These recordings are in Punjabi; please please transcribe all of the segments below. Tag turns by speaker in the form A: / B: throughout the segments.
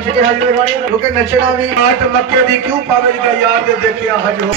A: ਕਿਉਂਕਿ ਨੱਚਣਾ ਵੀ ਆਟ ਮੱਕੇ ਦੀ ਕਿਉਂ ਪਾਵੇ ਦਾ ਯਾਰ ਦੇ ਦੇਖਿਆ ਹਜੋ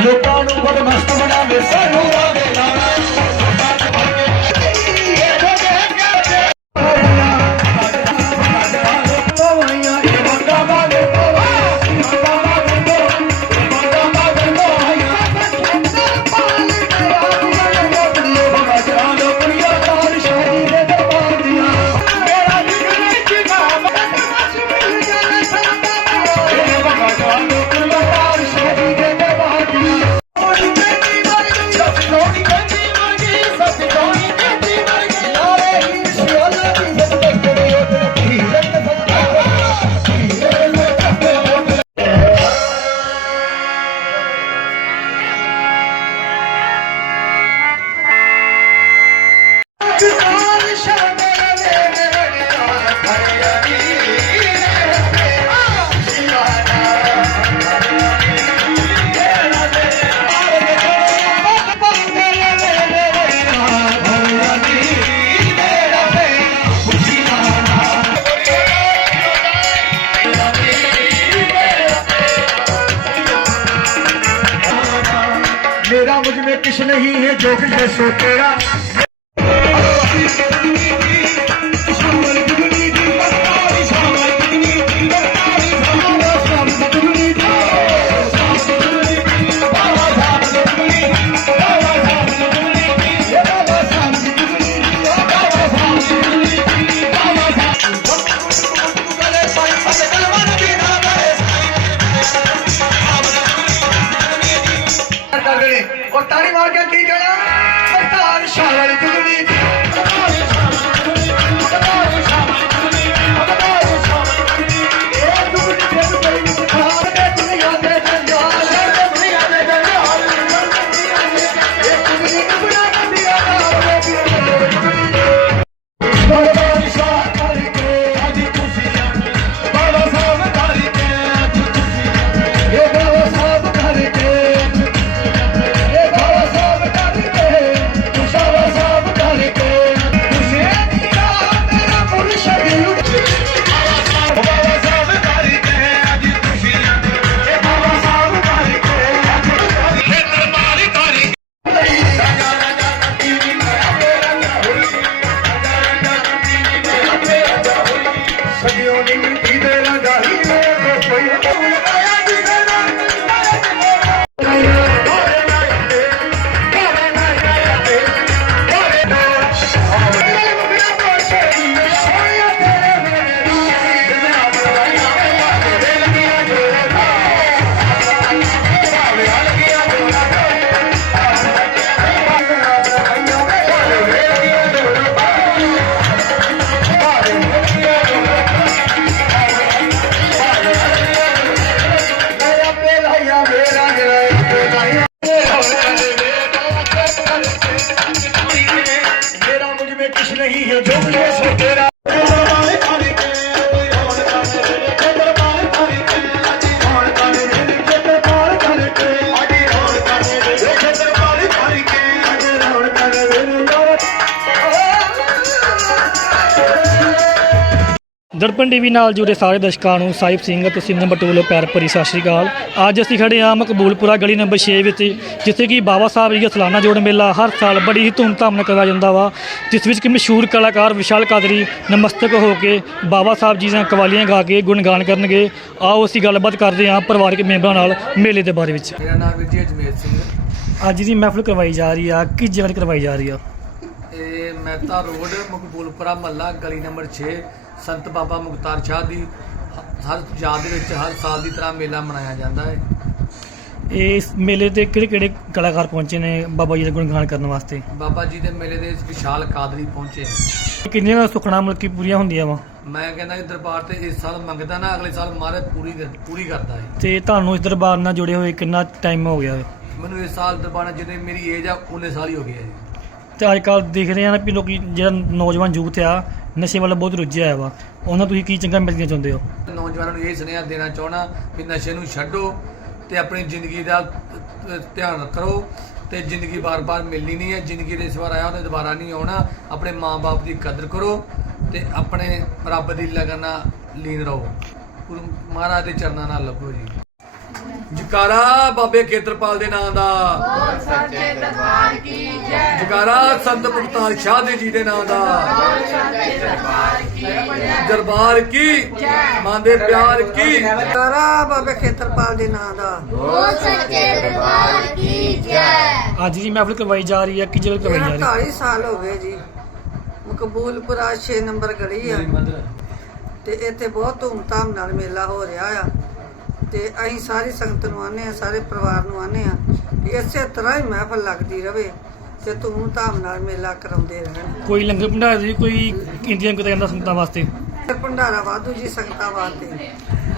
A: ਲੋਕਾਂ ਨੂੰ ਬਦਮਸਤ ਬਣਾਵੇ ਸਾਨੂੰ ਆਵੇ ਲਾਣਾ में कुछ नहीं है जो कि है सो तेरा ਉਹ ਤਾੜੀ ਮਾਰ नहीं है जो
B: ਦਰਪਣ ਟੀਵੀ ਨਾਲ ਜੁੜੇ ਸਾਰੇ ਦਰਸ਼ਕਾਂ ਨੂੰ ਸਾਹਿਬ ਸਿੰਘ ਅਤੇ ਸਿੰਧ ਬਟੂਲ ਪਿਆਰ ਭਰੀ ਸਤਿ ਸ਼੍ਰੀ ਅਕਾਲ। ਅੱਜ ਅਸੀਂ ਖੜੇ ਹਾਂ ਮਕਬੂਲਪੁਰਾ ਗਲੀ ਨੰਬਰ 6 ਵਿੱਚ ਜਿੱਥੇ ਕਿ ਬਾਬਾ ਸਾਹਿਬ ਜੀ ਦਾ ਸਾਲਾਨਾ ਜੋੜ ਮੇਲਾ ਹਰ ਸਾਲ ਬੜੀ ਹੀ ਧੂਮਧਾਮ ਨਾਲ ਕਰਵਾਇਆ ਜਾਂਦਾ ਵਾ ਜਿਸ ਵਿੱਚ ਕਿ ਮਸ਼ਹੂਰ ਕਲਾਕਾਰ ਵਿਸ਼ਾਲ ਕਾਦਰੀ ਨਮਸਤਕ ਹੋ ਕੇ ਬਾਬਾ ਸਾਹਿਬ ਜੀ ਦੀਆਂ ਕਵਾਲੀਆਂ ਗਾ ਕੇ ਗੁਣਗਾਨ ਕਰਨਗੇ। ਆਓ ਅਸੀਂ ਗੱਲਬਾਤ ਕਰਦੇ ਹਾਂ ਪਰਿਵਾਰਕ ਮੈਂਬਰਾਂ ਨਾਲ ਮੇਲੇ ਦੇ ਬਾਰੇ ਵਿੱਚ।
C: ਮੇਰਾ ਨਾਮ ਵਿਜੇ ਅਜਮੇਰ ਸਿੰਘ
B: ਅੱਜ ਦੀ ਮਹਿਫਲ ਕਰਵਾਈ ਜਾ ਰਹੀ ਆ ਕਿਸ ਜਗ੍ਹਾ ਕਰਵਾਈ ਜਾ ਰਹੀ ਆ?
C: ਇਹ ਮਹਿਤਾ ਰੋਡ ਮਕਬੂਲਪੁਰਾ ਮਹੱਲਾ ਗਲੀ ਨੰਬਰ 6 ਸੰਤ ਬਾਬਾ ਮੁਖਤਾਰ ਸ਼ਾਹ ਦੀ ਹਰ ਯਾਦ ਦੇ ਵਿੱਚ ਹਰ ਸਾਲ ਦੀ ਤਰ੍ਹਾਂ ਮੇਲਾ ਮਨਾਇਆ ਜਾਂਦਾ ਹੈ।
B: ਇਸ ਮੇਲੇ ਤੇ ਕਿਹੜੇ ਕਿਹੜੇ ਕਲਾਕਾਰ ਪਹੁੰਚੇ ਨੇ ਬਾਬਾ ਜੀ ਦਾ ਗੁਣਗਾਨ ਕਰਨ ਵਾਸਤੇ?
C: ਬਾਬਾ ਜੀ ਦੇ ਮੇਲੇ ਦੇ ਵਿਸ਼ਾਲ ਕਾਦਰੀ ਪਹੁੰਚੇ
B: ਕਿੰਨੀਆਂ ਸੁਖਣਾ ਮਤਲਬ ਕਿ ਪੂਰੀਆਂ ਹੁੰਦੀਆਂ ਵਾ?
C: ਮੈਂ ਕਹਿੰਦਾ ਇਹ ਦਰਬਾਰ ਤੇ ਇਸ ਸਾਲ ਮੰਗਦਾ ਨਾ ਅਗਲੇ ਸਾਲ ਮਹਾਰਾਜ ਪੂਰੀ ਪੂਰੀ ਕਰਦਾ ਹੈ।
B: ਤੇ ਤੁਹਾਨੂੰ ਇਸ ਦਰਬਾਰ ਨਾਲ ਜੁੜੇ ਹੋਏ ਕਿੰਨਾ ਟਾਈਮ ਹੋ ਗਿਆ ਹੈ?
C: ਮੈਨੂੰ ਇਸ ਸਾਲ ਦਰਬਾਰ ਨਾਲ ਜਿੰਨੇ ਮੇਰੀ ਏਜ ਆ 19 ਸਾਲ ਹੀ ਹੋ ਗਈ ਹੈ
B: ਤੇ ਅੱਜ ਕੱਲ ਦੇਖ ਰਹੇ ਆ ਨਾ ਵੀ ਲੋਕੀ ਜਿਹੜਾ ਨੌਜਵਾਨ ਯੂਥ ਆ ਨਸ਼ੇ ਵੱਲ ਬਹੁਤ ਰੁੱਝਿਆ ਹੋਇਆ ਵਾ। ਉਹਨਾਂ ਤੁਸੀਂ ਕੀ ਚੰਗਾ ਮਿਲਣਾ ਚਾਹੁੰਦੇ ਹੋ?
C: ਨੌਜਵਾਨਾਂ ਨੂੰ ਇਹ ਸੁਨੇਹਾ ਦੇਣਾ ਚਾਹਣਾ ਵੀ ਨਸ਼ੇ ਨੂੰ ਛੱਡੋ ਤੇ ਆਪਣੀ ਜ਼ਿੰਦਗੀ ਦਾ ਧਿਆਨ ਕਰੋ ਤੇ ਜ਼ਿੰਦਗੀ ਬਾਰ-ਬਾਰ ਮਿਲਣੀ ਨਹੀਂ ਹੈ। ਜ਼ਿੰਦਗੀ ਦੇ ਇਸ ਵਾਰ ਆਇਆ, ਉਹਨੇ ਦੁਬਾਰਾ ਨਹੀਂ ਆਉਣਾ। ਆਪਣੇ ਮਾਂ-ਬਾਪ ਦੀ ਕਦਰ ਕਰੋ ਤੇ ਆਪਣੇ ਰੱਬ ਦੀ ਲਗਨ ਨਾਲ ਲੀਨ ਰਹੋ। ਗੁਰੂ ਮਹਾਰਾਜ ਦੇ ਚਰਨਾਂ ਨਾਲ ਲੱਗੋ ਜੀ। ਜਕਾਰਾ ਬਾਬੇ ਖੇਤਰਪਾਲ ਦੇ ਨਾਂ ਦਾ। ਜਕਾਰਾ ਸੰਤ ਮੁਖਤਾਰ ਸ਼ਾਹ ਦੇ ਜੀ ਦੇ ਨਾਂ ਦਾ। ਦਰਬਾਰ ਕੀ? ਮਾਂ ਦੇ ਪਿਆਰ ਕੀ?
D: ਸਾਰਾ ਬਾਬੇ ਖੇਤਰਪਾਲ ਦੇ ਨਾਂ ਦਾ।
E: ਬੋਲ ਸੱਚੇ ਦਰਬਾਰ ਕੀ ਜੈ
B: ਅੱਜ ਦੀ ਮਹਿਫਲ ਕਰਵਾਈ ਜਾ ਰਹੀ ਆ ਕਿ ਜਗ੍ਹਾ ਕਰਵਾਈ ਜਾ ਰਹੀ ਹੈ?
D: 48 ਸਾਲ ਹੋ ਗਏ ਜੀ। ਮਕਬੂਲਪੁਰਾ 6 ਨੰਬਰ ਗਲੀ ਆ। ਤੇ ਇੱਥੇ ਬਹੁਤ ਧੂਮਧਾਮ ਨਾਲ ਮੇਲਾ ਹੋ ਰਿਹਾ ਆ। ਤੇ ਅਸੀਂ ਸਾਰੀ ਸੰਗਤ ਨੂੰ ਆਨੇ ਆ ਸਾਰੇ ਪਰਿਵਾਰ ਨੂੰ ਆਨੇ ਆ ਕਿ ਇਸੇ ਤਰ੍ਹਾਂ ਹੀ ਮਹਿਫਲ ਲੱਗਦੀ ਰਵੇ ਤੇ ਧੂਮਧਾਮ ਨਾਲ ਮੇਲਾ ਕਰਾਉਂਦੇ ਰਹਿਣ।
B: ਕੋਈ ਲੰਗਰ ਭੰਡਾਰ ਦੀ ਕੋਈ ਇੰਤਜ਼ਾਮ ਕੀਤਾ ਜਾਂਦਾ ਸੰਗਤਾਂ ਵਾਸਤੇ?
D: ਤੇ ਭੰਡਾਰਾ ਵਾਧੂ ਜੀ ਸੰਗਤਾਂ ਵਾਸਤੇ।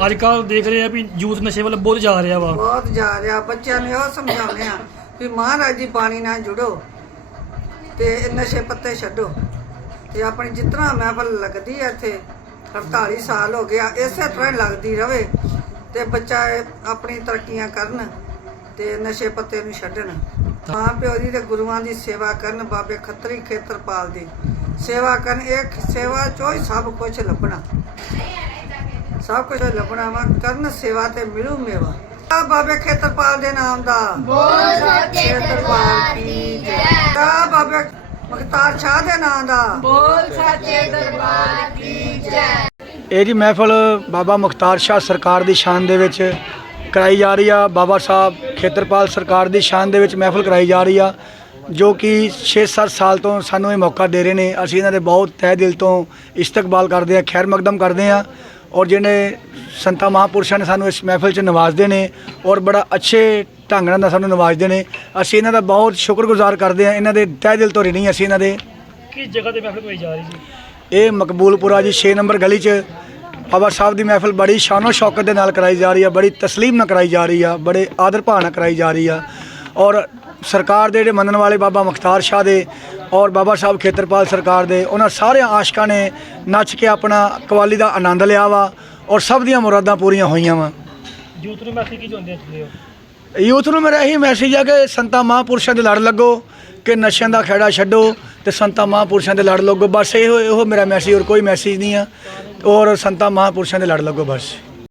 B: ਅੱਜ ਕੱਲ ਦੇਖ ਰਹੇ ਆ ਵੀ ਯੂਥ ਨਸ਼ੇ ਵੱਲ ਬਹੁਤ ਜਾ ਰਿਹਾ ਵਾ।
D: ਬਹੁਤ ਜਾ ਰਿਹਾ ਬੱਚਿਆਂ ਨੂੰ ਉਹ ਸਮਝਾਉਂਦੇ ਆ ਵੀ ਮਹਾਰਾਜ ਦੀ ਬਾਣੀ ਨਾਲ ਜੁੜੋ ਤੇ ਇਹ ਨਸ਼ੇ ਪੱਤੇ ਛੱਡੋ ਤੇ ਆਪਣੀ ਜਿਤਨਾ ਮਹਿਫਲ ਲੱਗਦੀ ਹੈ ਇੱਥੇ 48 ਸਾਲ ਹੋ ਗਿਆ ਇਸੇ ਤਰ੍ਹਾਂ ਹੀ ਲੱਗਦੀ ਰਵੇ। ਤੇ ਬੱਚਾ ਇਹ ਆਪਣੀ ਤਰੱਕੀਆਂ ਕਰਨ ਤੇ ਨਸ਼ੇ ਪੱਤੇ ਨੂੰ ਛੱਡਣ। ਮਾਂ ਪਿਓ ਦੀ ਤੇ ਗੁਰੂਆਂ ਦੀ ਸੇਵਾ ਕਰਨ ਬਾਬੇ ਖੱਤਰੀ ਖੇਤਰਪਾਲ ਦੀ। ਸੇਵਾ ਕਰਨ ਇਹ ਸੇਵਾ ਚੋਂ ਹੀ ਸਭ ਕੁਝ ਲੱਭਣਾ। ਸਭ ਕੁਝ ਲੱਭਣਾ ਵਾ ਕਰਨ ਸੇਵਾ ਤੇ ਮਿਲੂ ਮੇਵਾ। ਆ ਬਾਬੇ ਖੇਤਰਪਾਲ ਦੇ ਨਾਮ ਦਾ।
E: ਬੋਲ ਸੱਚੇ ਦਰਬਾਰ ਕੀ ਜੈ।
D: ਆ ਬਾਬੇ ਮੁਖਤਾਰ ਸ਼ਾਹ ਦੇ ਨਾਮ ਦਾ।
E: ਬੋਲ ਸੱਚੇ ਦਰਬਾਰ ਕੀ ਜੈ।
F: ਇਹ ਜੀ ਮਹਿਫਲ ਬਾਬਾ ਮੁਖਤਾਰ ਸ਼ਾਹ ਸਰਕਾਰ ਦੀ ਸ਼ਾਨ ਦੇ ਵਿੱਚ ਕਰਾਈ ਜਾ ਰਹੀ ਆ। ਬਾਬਾ ਸਾਹਿਬ ਖੇਤਰਪਾਲ ਸਰਕਾਰ ਦੀ ਸ਼ਾਨ ਦੇ ਵਿੱਚ ਮਹਿਫਲ ਕਰਾਈ ਜਾ ਰਹੀ ਆ, ਜੋ ਕਿ 6-7 ਸਾਲ ਤੋਂ ਸਾਨੂੰ ਇਹ ਮੌਕਾ ਦੇ ਰਹੇ ਨੇ। ਅਸੀਂ ਇਹਨਾਂ ਦੇ ਬਹੁਤ ਤਹਿ ਦਿਲ ਤੋਂ ਇਸਤਕਬਾਲ ਕਰਦੇ ਆ, ਖੈਰ ਮਕਦਮ ਕਰਦੇ ਆ ਔਰ ਜਿਹੜੇ ਸੰਤਾ ਮਹਾਂਪੁਰਸ਼ਾਂ ਨੇ ਸਾਨੂੰ ਇਸ ਮਹਿਫਲ 'ਚ ਨਵਾਜ਼ਦੇ ਨੇ ਔਰ ਬੜਾ ਅੱਛੇ ਢੰਗ ਨਾਲ ਸਾਨੂੰ ਨਵਾਜਦੇ ਨੇ। ਅਸੀਂ ਇਹਨਾਂ ਦਾ ਬਹੁਤ ਸ਼ੁਕਰਗੁਜ਼ਾਰ ਕਰਦੇ ਹਾਂ ਇਹਨਾਂ ਦੇ ਤਹਿ ਦਿਲ ਤੋਂ ਨਹੀਂ, ਅਸੀਂ ਇਹਨਾਂ ਦੇ
B: ਕਿਸ ਜਗ੍ਹਾ ਤੇ ਮਹਿਫਲ ਕਰਵਾਈ ਜਾ ਰਹੀ ਜੀ
F: ਇਹ ਮਕਬੂਲਪੁਰਾ ਜੀ 6 ਨੰਬਰ ਗਲੀ 'ਚ ਬਾਬਾ ਸਾਹਿਬ ਦੀ ਮਹਿਫਲ ਬੜੀ ਸ਼ਾਨੋ ਸ਼ੌਕਤ ਦੇ ਨਾਲ ਕਰਾਈ ਜਾ ਰਹੀ ਆ ਬੜੀ ਤਸਲੀਮ ਨਾਲ ਕਰਾਈ ਜਾ ਰਹੀ ਆ ਬੜੇ ਆਦਰ ਭਾਅ ਨਾਲ ਕਰਾਈ ਜਾ ਰਹੀ ਆ। ਔਰ ਸਰਕਾਰ ਦੇ ਜਿਹੜੇ ਮੰਨਣ ਵਾਲੇ ਬਾਬਾ ਮੁਖਤਾਰ ਸ਼ਾਹ ਦੇ ਔਰ ਬਾਬਾ ਸਾਹਿਬ ਖੇਤਰਪਾਲ ਸਰਕਾਰ ਦੇ ਉਹਨਾਂ ਸਾਰੇ ਆਸ਼ਕਾਂ ਨੇ ਨੱਚ ਕੇ ਆਪਣਾ ਕਵਾਲੀ ਦਾ ਆਨੰਦ ਲਿਆ ਵਾ ਔਰ ਸਭ ਦੀਆਂ ਮੁਰਾਦਾਂ ਪੂਰੀਆਂ ਹੋਈਆਂ ਵਾ।
B: ਯੂਥ ਨੂੰ ਮੈਸੇਜ ਕੀ ਚਾਹੁੰਦੇ ਹੋ
F: ਯੂਥ ਨੂੰ ਮੇਰਾ ਇਹੀ ਮੈਸੇਜ ਹੈ ਕਿ ਸੰਤਾਂ ਮਹਾਂਪੁਰਸ਼ਾਂ ਦੇ ਲੜ ਲੱਗੋ ਕਿ ਨਸ਼ਿਆਂ ਦਾ ਖੇੜਾ ਛੱਡੋ ਤੇ ਸੰਤਾਂ ਮਹਾਪੁਰਸ਼ਾਂ ਦੇ ਲੜ ਲੱਗੋ ਬਸ ਇਹੋ ਇਹੋ ਮੇਰਾ ਮੈਸੇਜ ਹੋਰ ਕੋਈ ਮੈਸੇਜ ਨਹੀਂ ਆ। ਔਰ ਸੰਤਾਂ ਮਹਾਂਪੁਰਸ਼ਾਂ ਦੇ ਲੜ ਲੱਗੋ ਬਸ।